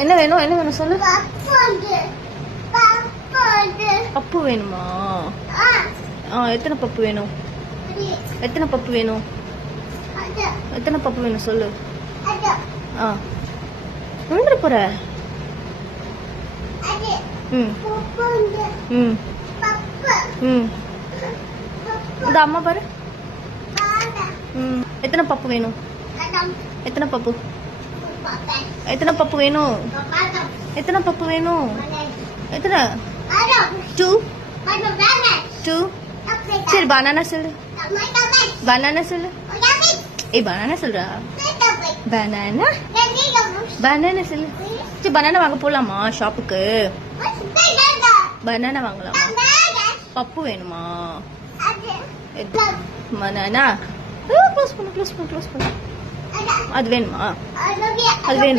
என்ன வேணும் என்ன வேணும் சொல்லு. பப்பு வேணுமா? எத்தனை பப்பு வேணும்? எத்தனை பப்பு வேணும்? எத்தனை பப்பு வேணும் சொல்லு. விழுந்துட போற. ம் ம் ம் இந்த அம்மா பாரு. எத்தனை பப்பு வேணும்? எத்தனை பப்பு? எத்தனை பப்பு வேணும்? எத்தனை பப்பு வேணும்? எத்தனை? 2 2. சரி பனானா சொல்லு. பனானா சொல்லு. ஏய் பனானா சொல்றா. பனானா பனானா சொல்லு. சரி பனானா வாங்க போலாமா ஷாப்புக்கு? பனானா வாங்கலாமா? பப்பு வேணுமா? பனானா க்ளோஸ் பண்ணு க்ளோஸ் பண்ணு க்ளோஸ் பண்ணு. அது வேணுமா? அது வேணும்.